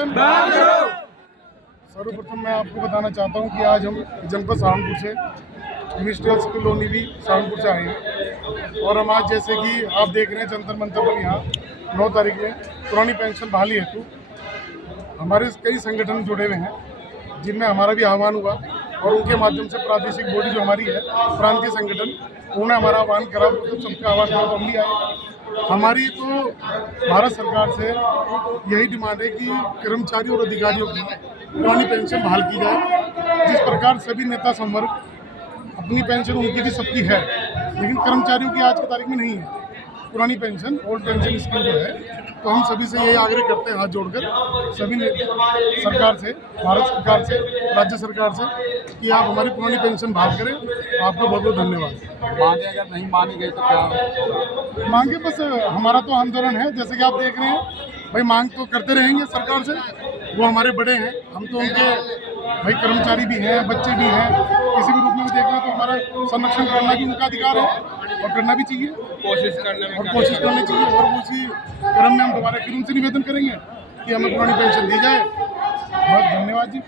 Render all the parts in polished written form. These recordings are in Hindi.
पेंशन। सर्वप्रथम मैं आपको बताना चाहता हूं कि आज हम जनपद सहारनपुर से मिनिस्ट्रियल कॉलोनी भी सहारनपुर से आए हैं और हम आज जैसे कि आप देख रहे हैं जंतर मंतर पर यहाँ 9 तारीख में पुरानी पेंशन बहाली हेतु हमारे कई संगठन जुड़े हुए हैं, जिनमें हमारा भी आह्वान हुआ और उनके माध्यम से प्रादेशिक बॉडी जो हमारी है प्रांतीय संगठन, उन्होंने हमारा आह्वान करा, तो सबका आह्वान करा तो हम भी आए। हमारी तो भारत सरकार से यही डिमांड है कि कर्मचारियों और अधिकारियों की पुरानी पेंशन बहाल की जाए। जिस प्रकार सभी नेता संवर्ग अपनी पेंशन उनकी भी सबकी है, लेकिन कर्मचारियों की आज की तारीख में नहीं है पुरानी पेंशन, ओल्ड पेंशन स्कीम जो है। तो हम सभी से यही आग्रह करते हैं हाथ जोड़कर सभी सरकार से, भारत सरकार से, राज्य सरकार से, कि आप हमारी पुरानी पेंशन बहाल करें। आपका बहुत बहुत धन्यवाद। मांगे अगर नहीं मानी गई तो क्या मांगे? बस हमारा तो आंदोलन है, जैसे कि आप देख रहे हैं भाई, मांग तो करते रहेंगे सरकार से। वो हमारे बड़े हैं, हम तो उनके भाई कर्मचारी भी हैं, बच्चे भी हैं, किसी भी रूप में देखना तो हमारा संरक्षण करना भी उनका अधिकार है और करना भी चाहिए, कोशिश करनी चाहिए। और उसी क्रम में हम दोबारा फिर उनसे निवेदन करेंगे कि हमें पुरानी पेंशन दी जाए। बहुत धन्यवाद जी।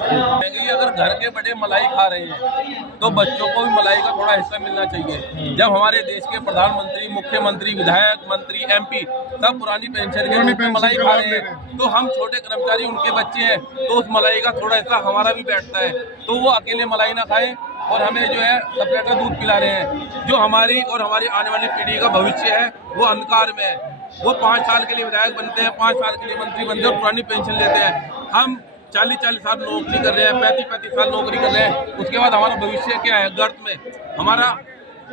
अगर घर के बड़े मलाई खा रहे हैं तो बच्चों को भी मलाई का थोड़ा हिस्सा मिलना चाहिए। जब हमारे देश के प्रधानमंत्री, मुख्यमंत्री, विधायक, मंत्री, MP सब पुरानी पेंशन के रूप में मलाई खा रहे हैं, तो हम छोटे कर्मचारी उनके बच्चे हैं, तो उस मलाई का थोड़ा हिस्सा हमारा भी बैठता है। तो वो अकेले मलाई ना खाएं और हमें जो है सेपरेट दूध पिला रहे हैं। जो हमारी और हमारी आने वाली पीढ़ी का भविष्य है वो अंधकार में है। वो 5 साल के लिए विधायक बनते हैं, 5 साल के लिए मंत्री बनते हैं और पुरानी पेंशन लेते हैं। हम 40-40 साल नौकरी कर रहे हैं, 35-35 साल नौकरी कर रहे हैं, उसके बाद हमारा भविष्य क्या है? गर्त में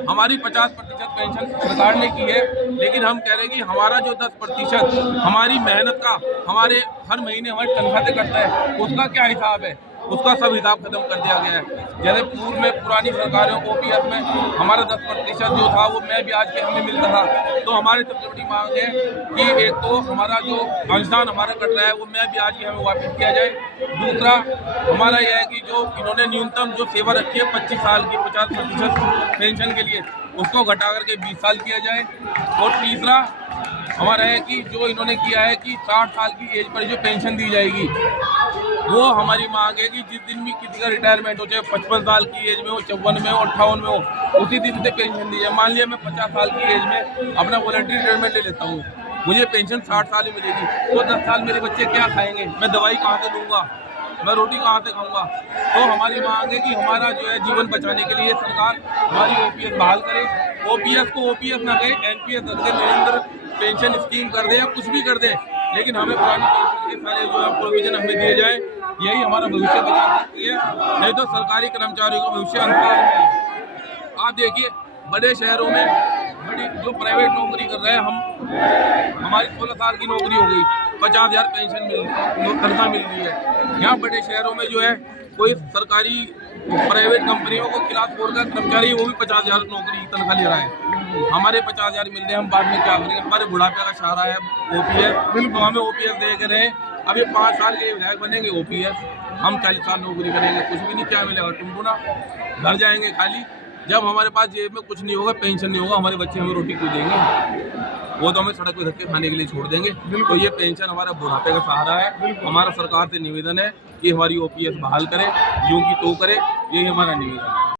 हमारी 50% पेंशन सरकार ने की है, लेकिन हम कह रहे हैं कि हमारा जो 10% हमारी मेहनत का हमारे हर महीने हमारे तनख्वाह से कटता है, उसका क्या हिसाब है? उसका सब हिसाब खत्म कर दिया गया है। जैसे पूर्व में पुरानी सरकारों OPS में हमारा 10% जो था वो मैं भी आज के हमें मिलता था। तो हमारी सबसे बड़ी मांग है कि एक तो हमारा जो अंशदान हमारा कट रहा है वो मैं भी आज के हमें वापस किया जाए। दूसरा हमारा यह है कि जो इन्होंने न्यूनतम जो सेवा रखी है 25 साल की 50% पेंशन के लिए, उसको घटा करके 20 साल किया जाए। और तीसरा हमारा है कि जो इन्होंने किया है कि 60 साल की एज पर जो पेंशन दी जाएगी, वो हमारी मांग है कि जिस दिन भी किसी का रिटायरमेंट हो, चाहे 55 साल की एज में हो, 54 में हो, 58 में हो, उसी दिन से पेंशन दी जाए। मान लिया मैं 50 साल की एज में अपना वॉलंटरी रिटायरमेंट ले लेता हूँ, मुझे पेंशन 60 साल ही मिलेगी, तो 10 साल मेरे बच्चे क्या खाएंगे? मैं दवाई कहाँ से लूँगा? मैं रोटी कहाँ से खाऊंगा? तो हमारी मांग है कि हमारा जो है जीवन बचाने के लिए सरकार हमारी OPS बहाल करे। OPS को OPS ना कहे, NPS रख दे, नरेंद्र पेंशन स्कीम कर दे या कुछ भी कर दे, लेकिन हमें पुरानी पेंशन के सारे जो है प्रोविजन हमें दिए जाए। यही हमारा भविष्य बचा सकती है, नहीं तो सरकारी कर्मचारियों का भविष्य अंधकार में है। आप देखिए बड़े शहरों में बड़ी जो प्राइवेट नौकरी कर रहे हैं, हमारी 16 साल की नौकरी हो गई, 50,000 पेंशन तनख्वाह मिल रही है। यहाँ बड़े शहरों में जो है कोई सरकारी प्राइवेट कंपनियों को क्लास 4 का कर्मचारी वो भी 50,000 नौकरी तनख्वाह ले रहा है। हमारे 50,000 मिल रहे हैं, हम बाद में क्या करेंगे? हमारे बुढ़ापे का सहारा है OPS, तो हमें OPS दे के रहे। अभी 5 साल के विधायक बनेंगे OPS, हम 40 साल नौकरी करेंगे, कुछ भी नहीं, क्या मिलेगा? तुमको ना घर जाएंगे खाली। जब हमारे पास जेब में कुछ नहीं होगा, पेंशन नहीं होगा, हमारे बच्चे हमें रोटी क्यों देंगे? वो तो हमें सड़क पे धक्के खाने के लिए छोड़ देंगे। तो ये पेंशन हमारा बुढ़ापे का सहारा है। हमारा सरकार से निवेदन है कि हमारी OPS बहाल करे, यूं की तो करे, यही हमारा निवेदन है।